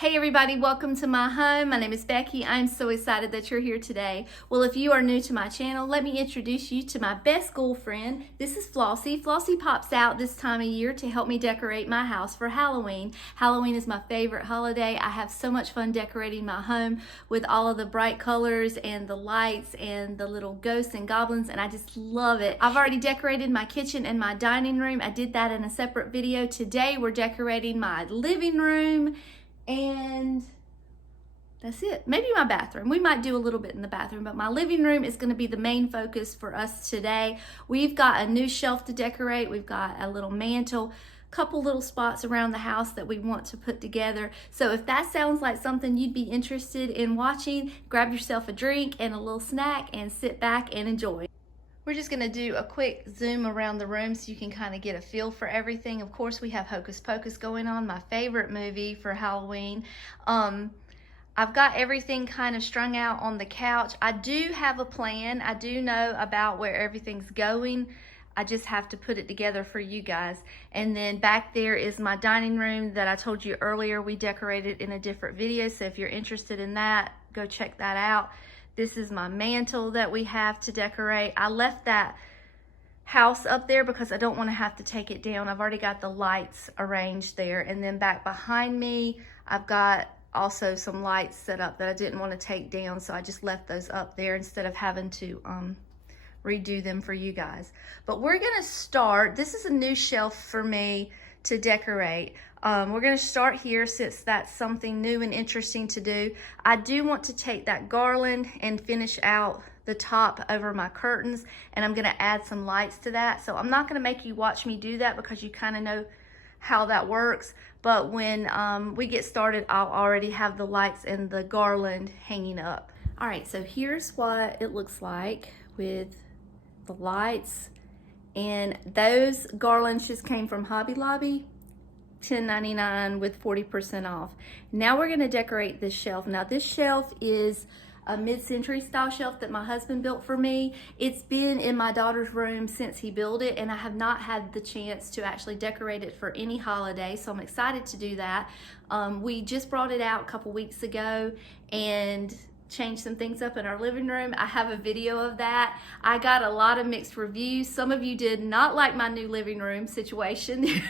Hey everybody, welcome to my home. My name is Becky. I'm so excited that you're here today. Well, if you are new to my channel, let me introduce you to my best girlfriend. This is Flossie. Flossie pops out this time of year to help me decorate my house for Halloween. Halloween is my favorite holiday. I have so much fun decorating my home with all of the bright colors and the lights and the little ghosts and goblins, and I just love it. I've already decorated my kitchen and my dining room. I did that in a separate video. Today we're decorating my living room. And that's it. Maybe my bathroom. We might do a little bit in the bathroom, but my living room is going to be the main focus for us today. We've got a new shelf to decorate. We've got a little mantle, couple little spots around the house that we want to put together. So if that sounds like something you'd be interested in watching, grab yourself a drink and a little snack and sit back and enjoy. We're just going to do a quick zoom around the room so you can kind of get a feel for everything. Of course, we have Hocus Pocus going on, my favorite movie for Halloween. I've got everything kind of strung out on the couch. I do have a plan. I do know about where everything's going. I just have to put it together for you guys. And then back there is my dining room that I told you earlier we decorated in a different video. So if you're interested in that, go check that out. This is my mantle that we have to decorate. I left that house up there because I don't want to have to take it down. I've already got the lights arranged there. And then back behind me, I've got also some lights set up that I didn't want to take down. So I just left those up there instead of having to redo them for you guys. But we're going to start. This is a new shelf for me to decorate. We're going to start here since that's something new and interesting to do. I do want to take that garland and finish out the top over my curtains, and I'm going to add some lights to that. So I'm not going to make you watch me do that because you kind of know how that works. But when we get started, I'll already have the lights and the garland hanging up. All right, so here's what it looks like with the lights. And those garlands just came from Hobby Lobby, $10.99 with 40% off. Now we're going to decorate this shelf. Now this shelf is a mid-century style shelf that my husband built for me. It's been in my daughter's room since he built it, and I have not had the chance to actually decorate it for any holiday, so I'm excited to do that. We just brought it out a couple weeks ago and changed some things up in our living room. I have a video of that. I got a lot of mixed reviews. Some of you did not like my new living room situation,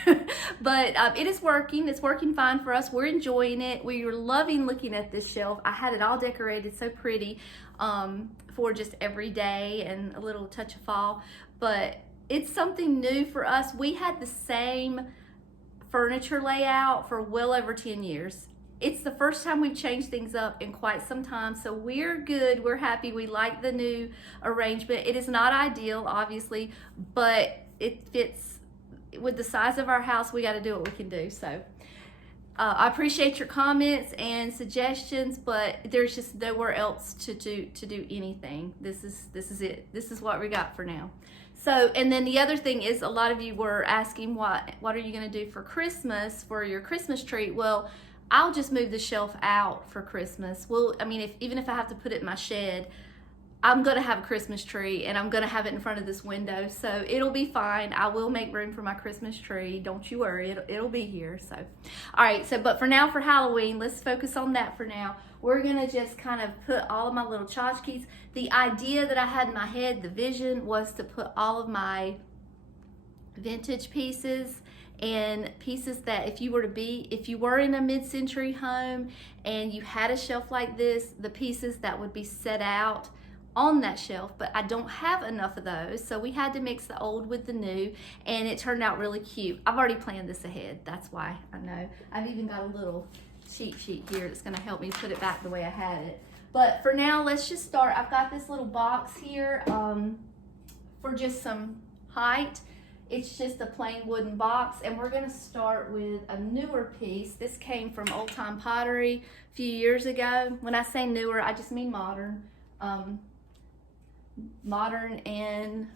but it is working. It's working fine for us. We're enjoying it. We are loving looking at this shelf. I had it all decorated so pretty for just every day and a little touch of fall, but it's something new for us. We had the same furniture layout for well over 10 years. It's the first time we've changed things up in quite some time, so we're good, we're happy, we like the new arrangement. It is not ideal, obviously, but it fits with the size of our house. We got to do what we can do. So I appreciate your comments and suggestions, but there's just nowhere else to do anything. This is it. This is what we got for now. So, and then the other thing is, a lot of you were asking what are you going to do for Christmas, for your Christmas tree? Well, I'll just move the shelf out for Christmas. Well, I mean, even if I have to put it in my shed, I'm gonna have a Christmas tree and I'm gonna have it in front of this window, so it'll be fine. I will make room for my Christmas tree. Don't you worry, it'll be here. So, all right. So, but for now, for Halloween, let's focus on that for now. We're gonna just kind of put all of my little tchotchkes. The idea that I had in my head, the vision, was to put all of my vintage pieces and pieces that if you were in a mid-century home and you had a shelf like this, the pieces that would be set out on that shelf. But I don't have enough of those, so we had to mix the old with the new, and it turned out really cute. I've already planned this ahead, that's why I know. I've even got a little cheat sheet here that's going to help me put it back the way I had it. But for now, let's just start. I've got this little box here for just some height. It's just a plain wooden box, and we're going to start with a newer piece. This came from Old Time Pottery a few years ago. When I say newer, I just mean modern. Modern and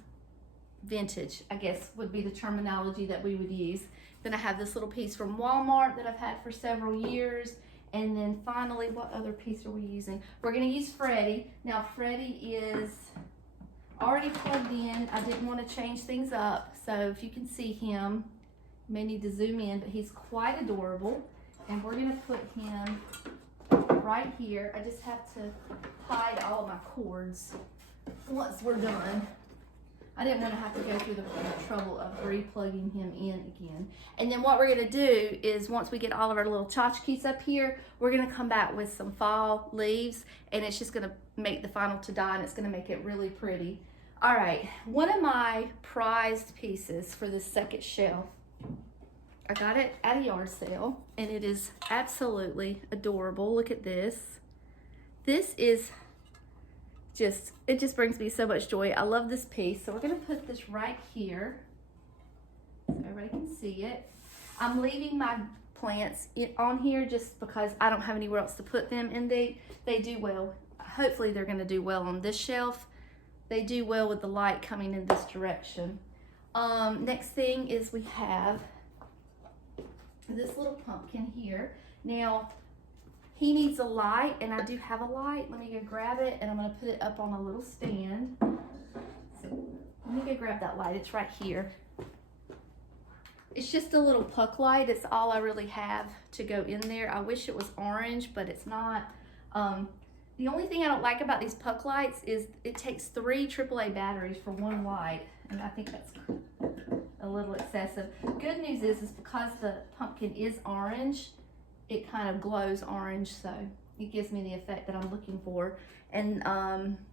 vintage, I guess, would be the terminology that we would use. Then I have this little piece from Walmart that I've had for several years. And then finally, what other piece are we using? We're going to use Freddie. Now, Freddie is already plugged in. I didn't want to change things up, so if you can see him, you may need to zoom in, but he's quite adorable. And we're gonna put him right here. I just have to hide all of my cords once we're done. I didn't want to have to go through the trouble of re-plugging him in again. And then what we're gonna do is once we get all of our little tchotchkes up here, we're gonna come back with some fall leaves, and it's just gonna make the final to-die, and it's gonna make it really pretty. All right, one of my prized pieces for this second shelf, I got it at a yard sale, and it is absolutely adorable. Look at this. This is it just brings me so much joy. I love this piece. So we're gonna put this right here so everybody can see it. I'm leaving my plants on here just because I don't have anywhere else to put them, and they do well. Hopefully they're gonna do well on this shelf. They do well with the light coming in this direction. Next thing is we have this little pumpkin here. Now, he needs a light, and I do have a light. Let me go grab it, and I'm gonna put it up on a little stand. So let me go grab that light. It's right here. It's just a little puck light. It's all I really have to go in there. I wish it was orange, but it's not. The only thing I don't like about these puck lights is it takes 3 AAA batteries for one light, and I think that's a little excessive. Good news is because the pumpkin is orange, it kind of glows orange, so it gives me the effect that I'm looking for. And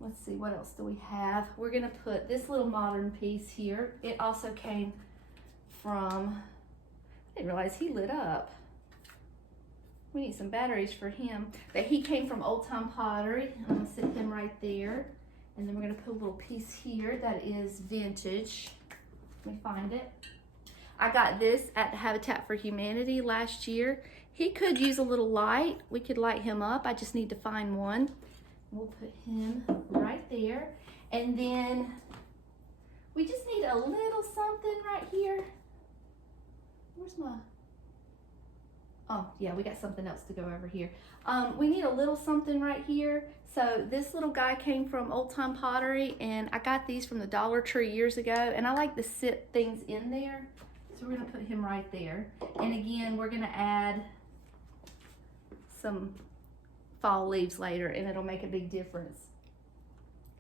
let's see, what else do we have? We're gonna put this little modern piece here. It also came from, I didn't realize he lit up. We need some batteries for him. But he came from Old Time Pottery. I'm gonna sit him right there. And then we're gonna put a little piece here that is vintage. Let me find it. I got this at Habitat for Humanity last year. He could use a little light. We could light him up. I just need to find one. We'll put him right there. And then we just need a little something right here. Where's my, oh yeah, we got something else to go over here. We need a little something right here. So this little guy came from Old Time Pottery, and I got these from the Dollar Tree years ago, and I like to sit things in there. So we're gonna put him right there. And again, we're gonna add some fall leaves later, and it'll make a big difference.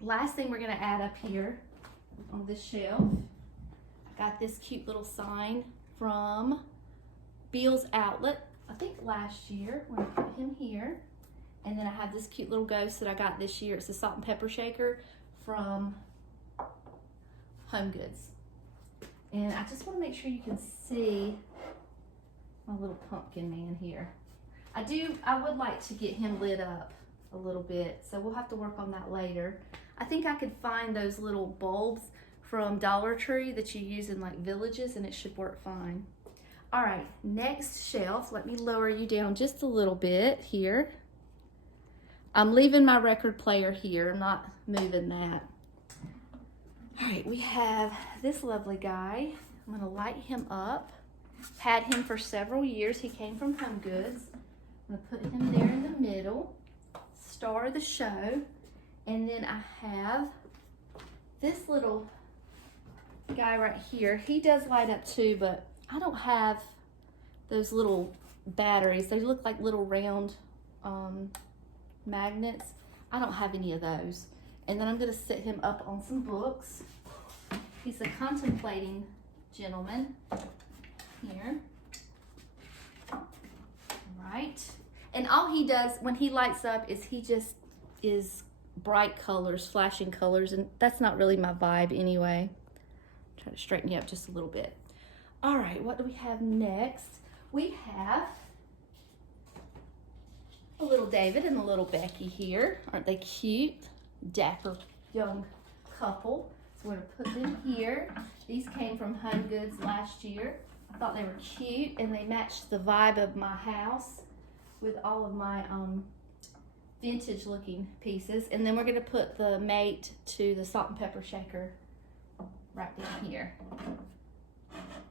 Last thing we're gonna add up here on this shelf, I got this cute little sign from Beal's Outlet, I think last year. We're gonna put him here. And then I have this cute little ghost that I got this year. It's a salt and pepper shaker from Home Goods. And I just want to make sure you can see my little pumpkin man here. I would like to get him lit up a little bit, so we'll have to work on that later. I think I could find those little bulbs from Dollar Tree that you use in like villages, and it should work fine. All right, next shelf, let me lower you down just a little bit here. I'm leaving my record player here. I'm not moving that. All right, we have this lovely guy. I'm gonna light him up. Had him for several years. He came from Home Goods. I'm gonna put him there in the middle. Star of the show. And then I have this little guy right here. He does light up too, but I don't have those little batteries. They look like little round magnets. I don't have any of those. And then I'm going to set him up on some books. He's a contemplating gentleman here. Right. And all he does when he lights up is he just is bright colors, flashing colors, and that's not really my vibe anyway. Try to straighten you up just a little bit. All right, what do we have next? We have a little David and a little Becky here. Aren't they cute? Dapper young couple. So we're gonna put them here. These came from Home Goods last year. I thought they were cute, and they matched the vibe of my house with all of my vintage looking pieces. And then we're gonna put the mate to the salt and pepper shaker right down here.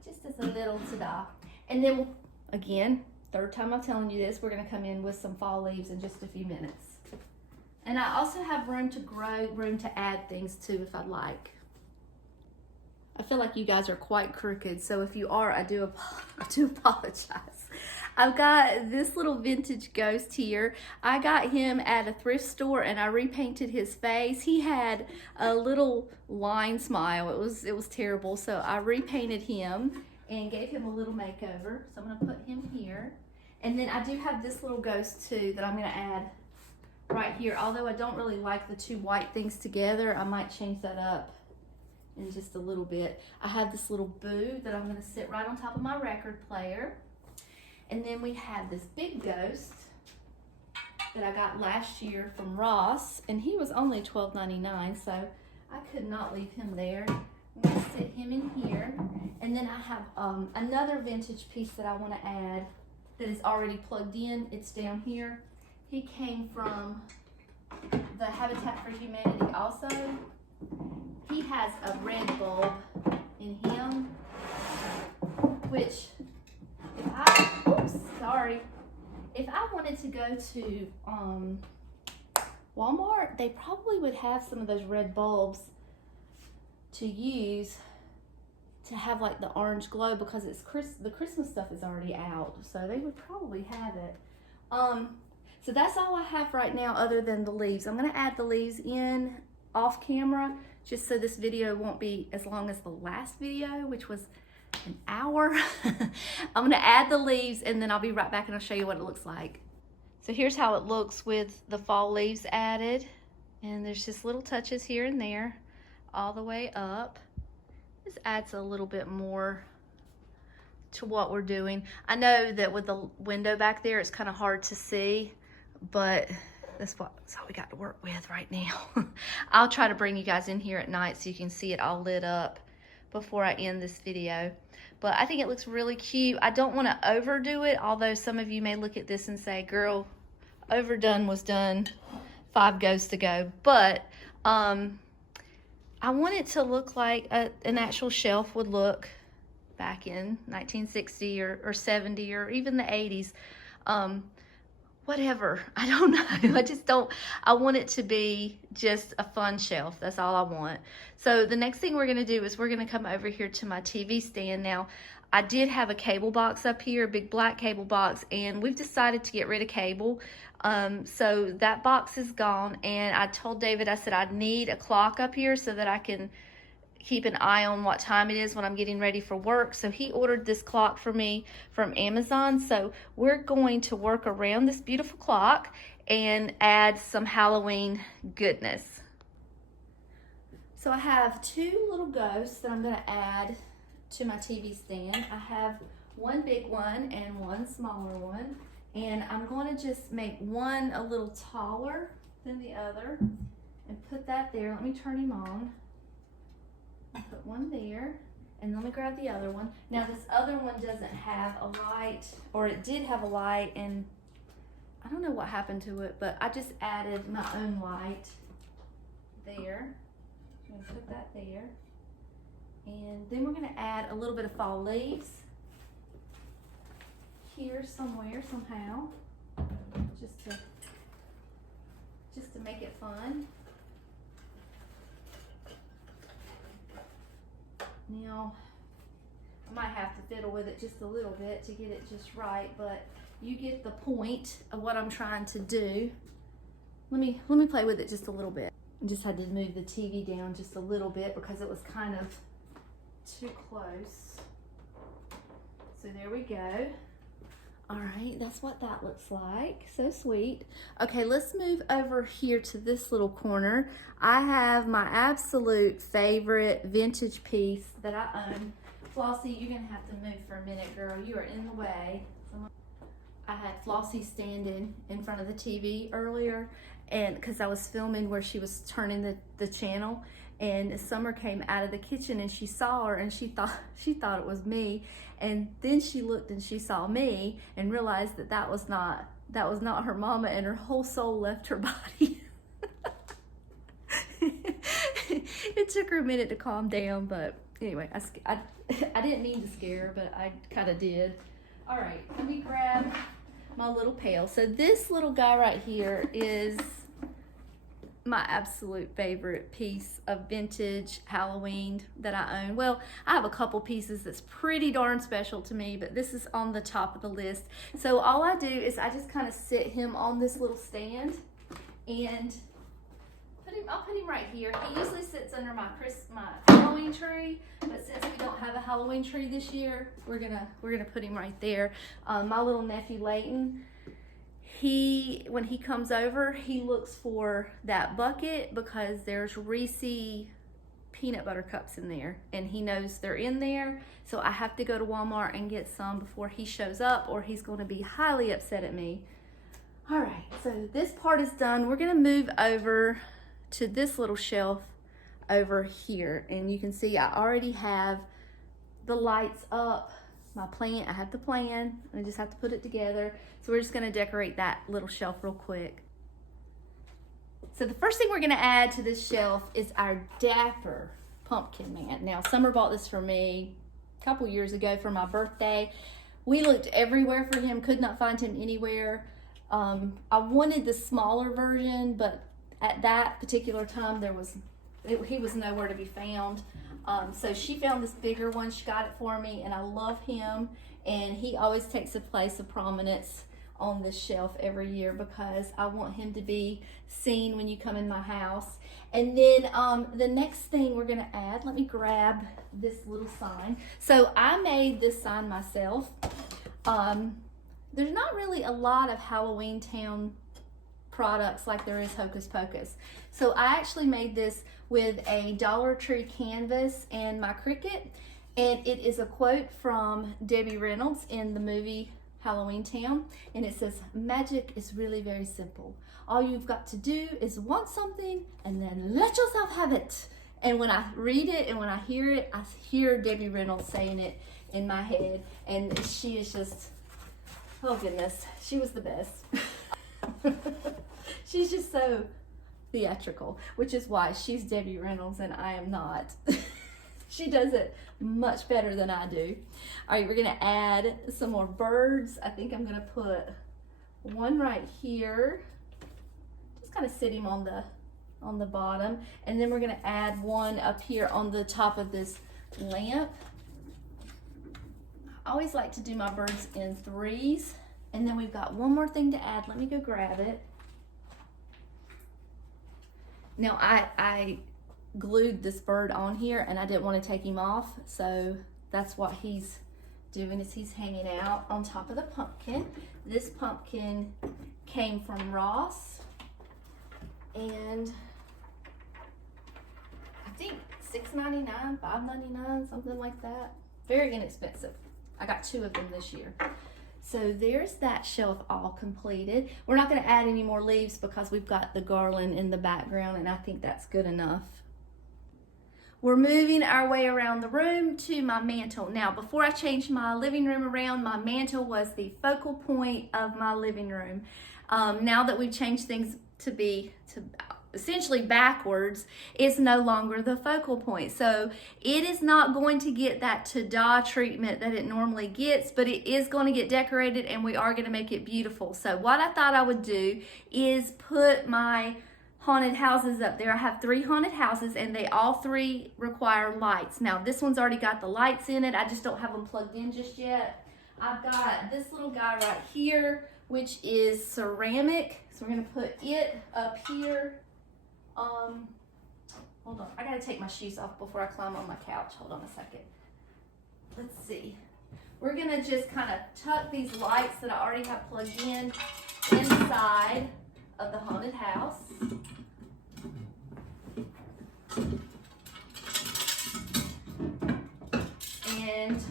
Just as a little ta-da. And then, again, third time I'm telling you this, we're gonna come in with some fall leaves in just a few minutes. And I also have room to grow, room to add things too if I'd like. I feel like you guys are quite crooked, so if you are, I do apologize. I've got this little vintage ghost here. I got him at a thrift store and I repainted his face. He had a little line smile. It was terrible. So I repainted him and gave him a little makeover. So I'm gonna put him here. And then I do have this little ghost too that I'm gonna add right here. Although I don't really like the two white things together, I might change that up in just a little bit. I have this little boo that I'm gonna sit right on top of my record player. And then we have this big ghost that I got last year from Ross, and he was only $12.99, so I could not leave him there. I'm gonna sit him in here. And then I have another vintage piece that I wanna add that is already plugged in. It's down here. He came from the Habitat for Humanity also. He has a red bulb in him, which if I wanted to go to Walmart, they probably would have some of those red bulbs to use to have like the orange glow, because it's the Christmas stuff is already out, so they would probably have it. So that's all I have right now other than the leaves. I'm gonna add the leaves in off camera just so this video won't be as long as the last video, which was an hour. I'm gonna add the leaves and then I'll be right back and I'll show you what it looks like. So here's how it looks with the fall leaves added. And there's just little touches here and there all the way up. This adds a little bit more to what we're doing. I know that with the window back there, it's kind of hard to see, but that's all we got to work with right now. I'll try to bring you guys in here at night so you can see it all lit up before I end this video. But I think it looks really cute. I don't want to overdo it, although some of you may look at this and say, girl, overdone was done 5 ghosts ago. But I want it to look like an actual shelf would look back in 1960 or 70 or even the 80s. Whatever, I don't know. I want it to be just a fun shelf. That's all I want. So the next thing we're gonna do is we're gonna come over here to my TV stand. Now, I did have a cable box up here, a big black cable box, and we've decided to get rid of cable. So that box is gone, and I told David, I said, I need a clock up here so that I can keep an eye on what time it is when I'm getting ready for work. So he ordered this clock for me from Amazon. So we're going to work around this beautiful clock and add some Halloween goodness. So I have 2 little ghosts that I'm gonna add to my TV stand. I have one big one and one smaller one. And I'm gonna just make one a little taller than the other and put that there. Let me turn him on. I'll put one there, and let me grab the other one. Now this other one doesn't have a light, or it did have a light, and I don't know what happened to it, but I just added my own light there. I'm gonna put that there. And then we're gonna add a little bit of fall leaves here somewhere, somehow, just to make it fun. Now, I might have to fiddle with it just a little bit to get it just right, but you get the point of what I'm trying to do. Let me play with it just a little bit. I just had to move the TV down just a little bit because it was kind of too close. So there we go. All right, that's what that looks like. So sweet. Okay, let's move over here to this little corner. I have my absolute favorite vintage piece that I own. Flossie, you're gonna have to move for a minute, girl. You are in the way. I had Flossie standing in front of the TV earlier, and because I was filming where she was turning the channel, and Summer came out of the kitchen and she saw her and she thought it was me, and then she looked and she saw me and realized that was not her mama, and her whole soul left her body. It took her a minute to calm down, but anyway, I didn't mean to scare her, but I kind of did. All right, let me grab my little pail. So this little guy right here is my absolute favorite piece of vintage Halloween that I own. Well, I have a couple pieces that's pretty darn special to me, but this is on the top of the list. So all I do is I just kind of sit him on this little stand and I'll put him right here. He usually sits under my Halloween tree, but since we don't have a Halloween tree this year, we're gonna put him right there. My little nephew Layton, when he comes over, he looks for that bucket because there's Reese peanut butter cups in there, and he knows they're in there. So I have to go to Walmart and get some before he shows up, or he's going to be highly upset at me. All right, so this part is done. We're gonna move over to this little shelf over here, and you can see I already have the lights up. My plant, I have the plan, I just have to put it together. So we're just gonna decorate that little shelf real quick. So the first thing we're gonna add to this shelf is our dapper pumpkin man. Now, Summer bought this for me a couple years ago for my birthday. We looked everywhere for him, could not find him anywhere. I wanted the smaller version, but at that particular time, he was nowhere to be found. So she found this bigger one. She got it for me, and I love him. And he always takes a place of prominence on this shelf every year because I want him to be seen when you come in my house. And then the next thing we're gonna add, let me grab this little sign. So I made this sign myself. There's not really a lot of Halloween Town products like there is Hocus Pocus. So I actually made this with a Dollar Tree canvas and my Cricut, and it is a quote from Debbie Reynolds in the movie Halloween Town, and it says, "Magic is really very simple. All you've got to do is want something and then let yourself have it." And when I read it and when I hear Debbie Reynolds saying it in my head, and she is just, oh goodness, she was the best. She's just so theatrical, which is why she's Debbie Reynolds and I am not. She does it much better than I do. All right, we're gonna add some more birds. I think I'm gonna put one right here. Just kind of sit him on the bottom, and then we're gonna add one up here on the top of this lamp. I always like to do my birds in threes. And then we've got one more thing to add. Let me go grab it. Now I glued this bird on here and I didn't want to take him off. So that's what he's doing, is he's hanging out on top of the pumpkin. This pumpkin came from Ross, and I think $6.99, $5.99, something like that. Very inexpensive. I got 2 of them this year. So there's that shelf all completed. We're not gonna add any more leaves because we've got the garland in the background, and I think that's good enough. We're moving our way around the room to my mantle. Now, before I changed my living room around, my mantle was the focal point of my living room. Now that we've changed things to essentially backwards, it's no longer the focal point. So it is not going to get that ta-da treatment that it normally gets, but it is going to get decorated, and we are going to make it beautiful. So what I thought I would do is put my haunted houses up there. I have 3 haunted houses, and they all 3 require lights. Now this one's already got the lights in it. I just don't have them plugged in just yet. I've got this little guy right here, which is ceramic. So we're going to put it up here. Hold on, I gotta take my shoes off before I climb on my couch. Hold on a second. Let's see. We're gonna just kind of tuck these lights that I already have plugged in inside of the haunted house. And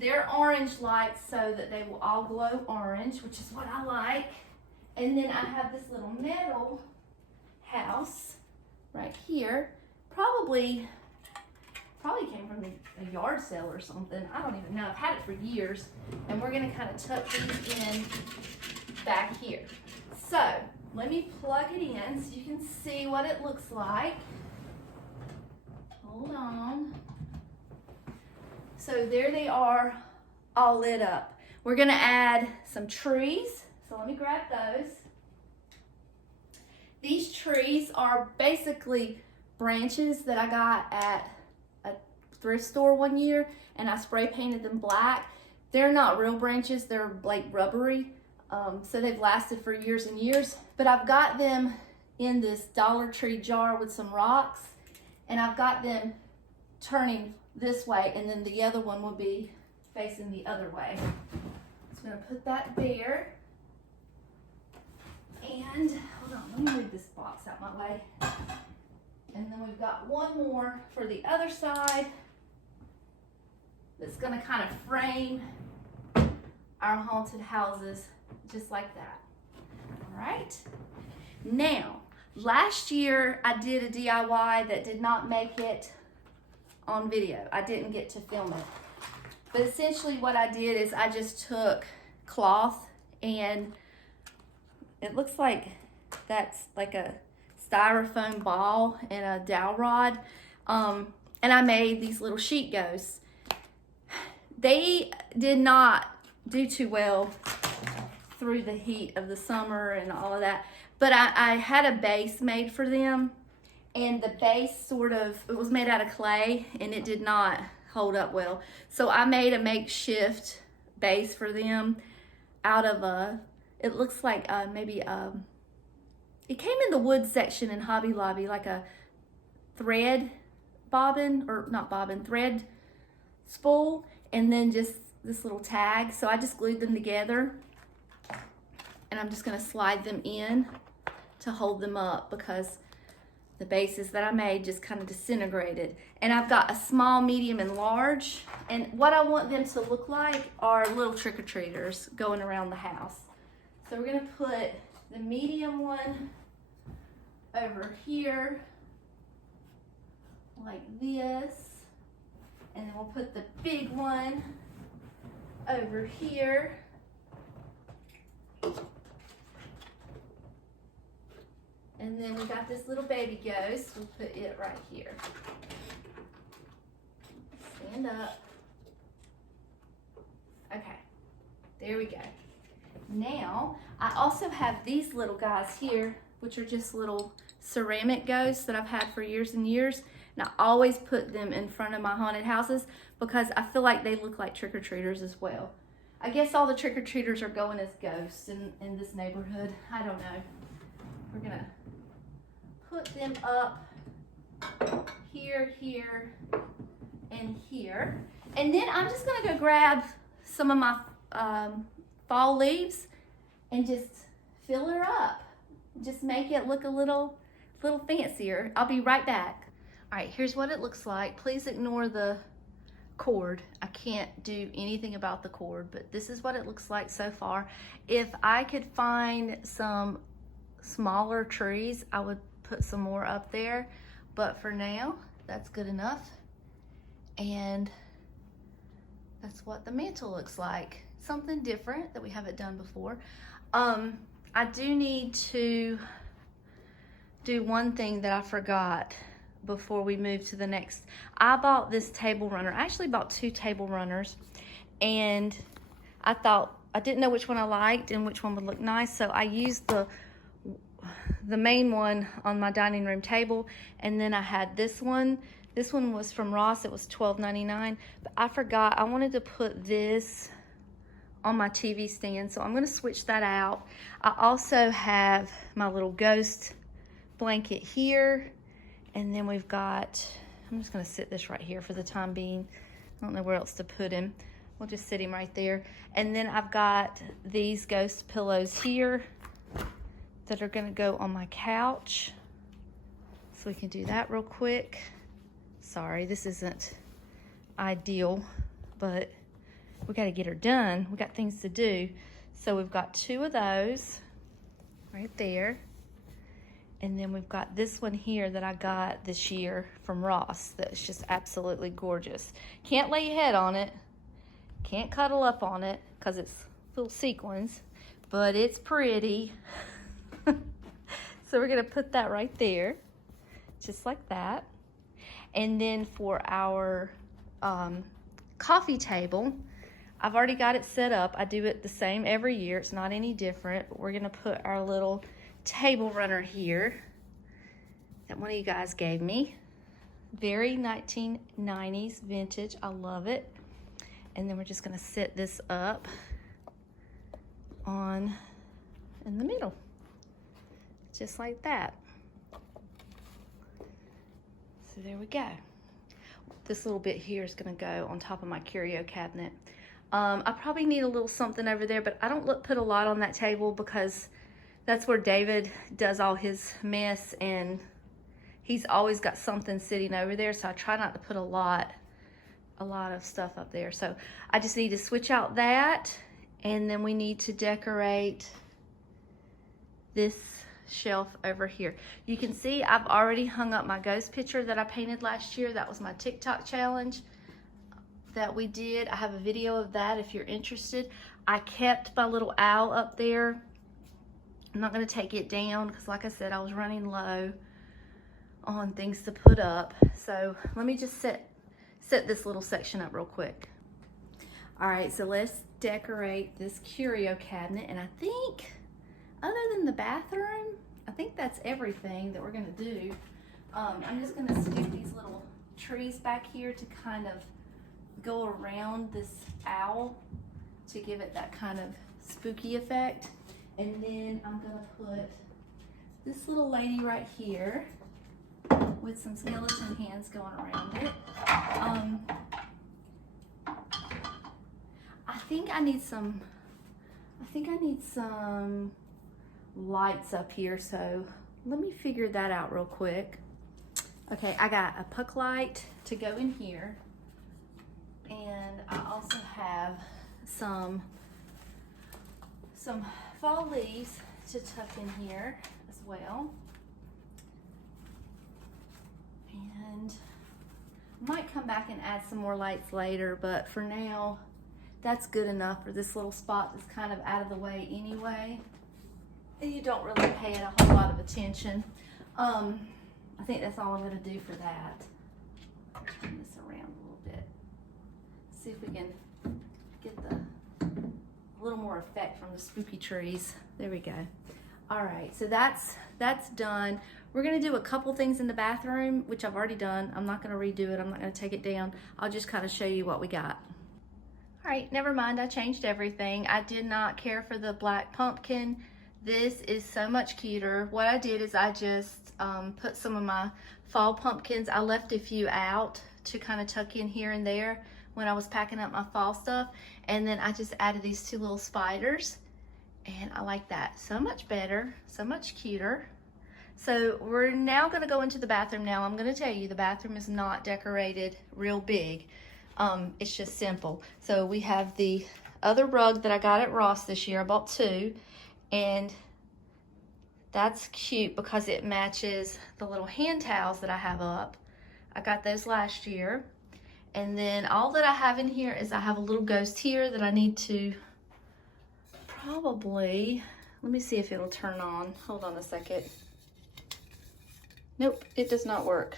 they're orange lights so that they will all glow orange, which is what I like. And then I have this little metal house right here. Probably came from a yard sale or something. I don't even know. I've had it for years. And we're gonna kind of tuck these in back here. So let me plug it in so you can see what it looks like. Hold on. So there they are, all lit up. We're gonna add some trees. So let me grab those. These trees are basically branches that I got at a thrift store one year, and I spray painted them black. They're not real branches, they're like rubbery, so they've lasted for years and years. But I've got them in this Dollar Tree jar with some rocks, and I've got them turning this way, and then the other one will be facing the other way. So I'm gonna put that there. And hold on, let me move this box out my way. And then we've got one more for the other side that's gonna kind of frame our haunted houses just like that. All right. Now, last year I did a DIY that did not make it on video. I didn't get to film it. But essentially what I did is I just took cloth, and it looks like that's like a styrofoam ball and a dowel rod. And I made these little sheet ghosts. They did not do too well through the heat of the summer and all of that. But I had a base made for them, and the base it was made out of clay, and it did not hold up well. So I made a makeshift base for them out of it looks like maybe it came in the wood section in Hobby Lobby, like a thread thread spool, and then just this little tag. So I just glued them together, and I'm just gonna slide them in to hold them up because the bases that I made just kind of disintegrated. And I've got a small, medium, and large. And what I want them to look like are little trick-or-treaters going around the house. So we're gonna put the medium one over here like this. And then we'll put the big one over here. And then we got this little baby ghost. We'll put it right here. Stand up. Okay, there we go. Now, I also have these little guys here, which are just little ceramic ghosts that I've had for years and years. And I always put them in front of my haunted houses because I feel like they look like trick-or-treaters as well. I guess all the trick-or-treaters are going as ghosts in this neighborhood. I don't know. We're gonna put them up here, here, and here. And then I'm just gonna go grab some of my fall leaves and just fill her up. Just make it look a little fancier. I'll be right back. All right, here's what it looks like. Please ignore the cord. I can't do anything about the cord, but this is what it looks like so far. If I could find some smaller trees, I would put some more up there, but for now that's good enough. And that's what the mantle looks like. Something different that we haven't done before. I do need to do one thing that I forgot before we move to the next. I bought this table runner. I actually bought 2 table runners, and I thought I didn't know which one I liked and which one would look nice, so I used the main one on my dining room table, and then I had this one. This one was from Ross. It was $12.99, but I forgot I wanted to put this on my TV stand, so I'm going to switch that out. I also have my little ghost blanket here, and then we've got, I'm just going to sit this right here for the time being. I don't know where else to put him. We'll just sit him right there. And then I've got these ghost pillows here that are going to go on my couch, so we can do that real quick. Sorry, this isn't ideal, but we got to get her done. We got things to do. So we've got 2 of those right there. And then we've got this one here that I got this year from Ross that's just absolutely gorgeous. Can't lay your head on it. Can't cuddle up on it because it's little sequins, but it's pretty. So we're going to put that right there, just like that. And then for our coffee table, I've already got it set up. I do it the same every year. It's not any different. We're gonna put our little table runner here that one of you guys gave me. Very 1990s vintage. I love it. And then we're just gonna set this up in the middle, just like that. So there we go. This little bit here is gonna go on top of my curio cabinet. I probably need a little something over there, but I don't put a lot on that table because that's where David does all his mess, and he's always got something sitting over there, so I try not to put a lot of stuff up there. So I just need to switch out that, and then we need to decorate this shelf over here. You can see I've already hung up my ghost picture that I painted last year. That was my TikTok challenge that we did. I have a video of that if you're interested. I kept my little owl up there. I'm not going to take it down because, like I said, I was running low on things to put up. So let me just set this little section up real quick. All right, so let's decorate this curio cabinet, and I think other than the bathroom, I think that's everything that we're gonna do. I'm just gonna stick these little trees back here to kind of go around this owl to give it that kind of spooky effect. And then I'm gonna put this little lady right here with some skeleton hands going around it. I think I need some lights up here, so let me figure that out real quick. Okay, I got a puck light to go in here, and I also have some fall leaves to tuck in here as well. And I might come back and add some more lights later, but for now, that's good enough for this little spot that's kind of out of the way anyway. And you don't really pay it a whole lot of attention. I think that's all I'm gonna do for that. Turn this around a little bit. See if we can get a little more effect from the spooky trees. There we go. All right, so that's done. We're gonna do a couple things in the bathroom, which I've already done. I'm not gonna redo it. I'm not gonna take it down. I'll just kind of show you what we got. All right, never mind, I changed everything. I did not care for the black pumpkin. This is so much cuter. What I did is I just put some of my fall pumpkins. I left a few out to kind of tuck in here and there when I was packing up my fall stuff. And then I just added these two little spiders, and I like that so much better, so much cuter. So we're now gonna go into the bathroom now. I'm gonna tell you the bathroom is not decorated real big. It's just simple. So we have the other rug that I got at Ross this year. I bought two, and that's cute because it matches the little hand towels that I have up. I got those last year. And then all that I have in here is I have a little ghost here that I need to probably, let me see if it'll turn on. Hold on a second. Nope, it does not work.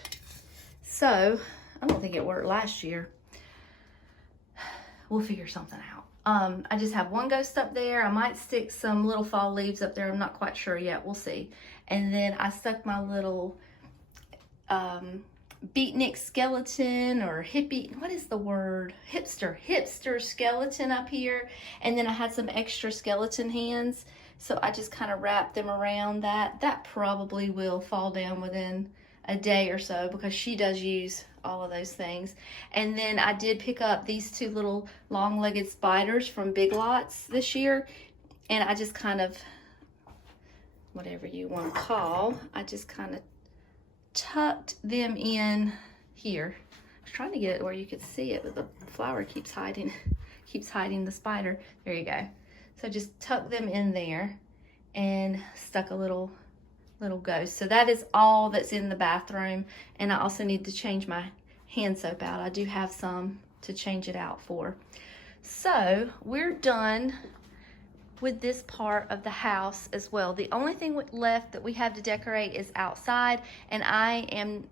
So, I don't think it worked last year. We'll figure something out. I just have one ghost up there. I might stick some little fall leaves up there. I'm not quite sure yet. We'll see. And then I stuck my little beatnik skeleton, or hippie, what is the word? Hipster skeleton up here. And then I had some extra skeleton hands. So I just kind of wrapped them around that. That probably will fall down within a day or so because she does use all of those things. And then I did pick up these two little long-legged spiders from Big Lots this year, and I just kind of, whatever you want to call, I just kind of tucked them in here. I was trying to get it where you could see it, but the flower keeps hiding the spider. There you go. So just tuck them in there and stuck a little ghost. So that is all that's in the bathroom. And I also need to change my hand soap out. I do have some to change it out for. So we're done with this part of the house as well. The only thing left that we have to decorate is outside, and I am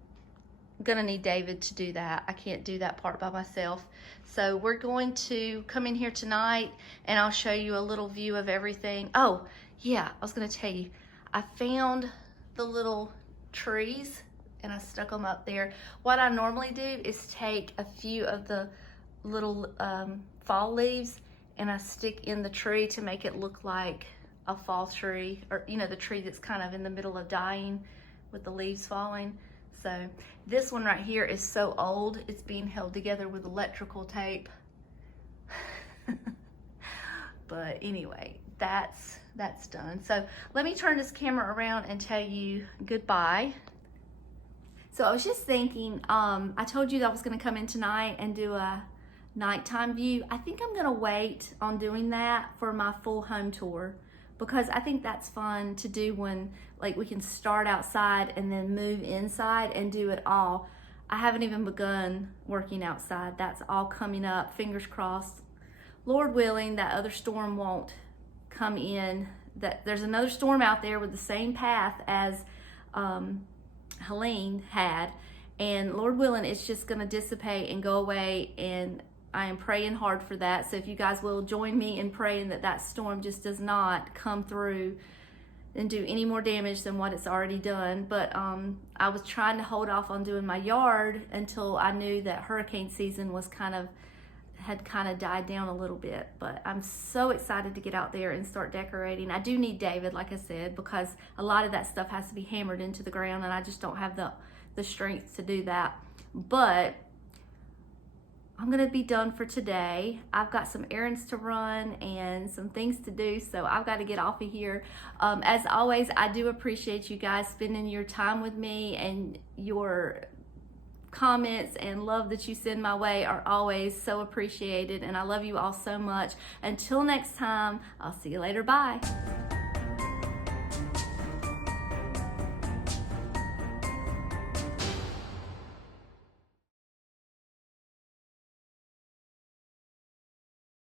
gonna need David to do that. I can't do that part by myself. So we're going to come in here tonight and I'll show you a little view of everything. Oh yeah, I was gonna tell you, I found the little trees and I stuck them up there. What I normally do is take a few of the little fall leaves and I stick in the tree to make it look like a fall tree, or you know, the tree that's kind of in the middle of dying with the leaves falling. So this one right here is so old, it's being held together with electrical tape. But anyway, that's done. So let me turn this camera around and tell you goodbye. So I was just thinking, I told you that I was gonna come in tonight and do a nighttime view. I think I'm gonna wait on doing that for my full home tour, because I think that's fun to do when like we can start outside and then move inside and do it all. I haven't even begun working outside. That's all coming up, fingers crossed. Lord willing, that other storm won't come in. That there's another storm out there with the same path as Helene had, and Lord willing, it's just gonna dissipate and go away, and I am praying hard for that. So if you guys will join me in praying that that storm just does not come through and do any more damage than what it's already done. But I was trying to hold off on doing my yard until I knew that hurricane season was had kind of died down a little bit. But I'm so excited to get out there and start decorating. I do need David, like I said, because a lot of that stuff has to be hammered into the ground and I just don't have the strength to do that. But I'm gonna be done for today. I've got some errands to run and some things to do, so I've got to get off of here. As always, I do appreciate you guys spending your time with me, and your comments and love that you send my way are always so appreciated, and I love you all so much. Until next time, I'll see you later. Bye.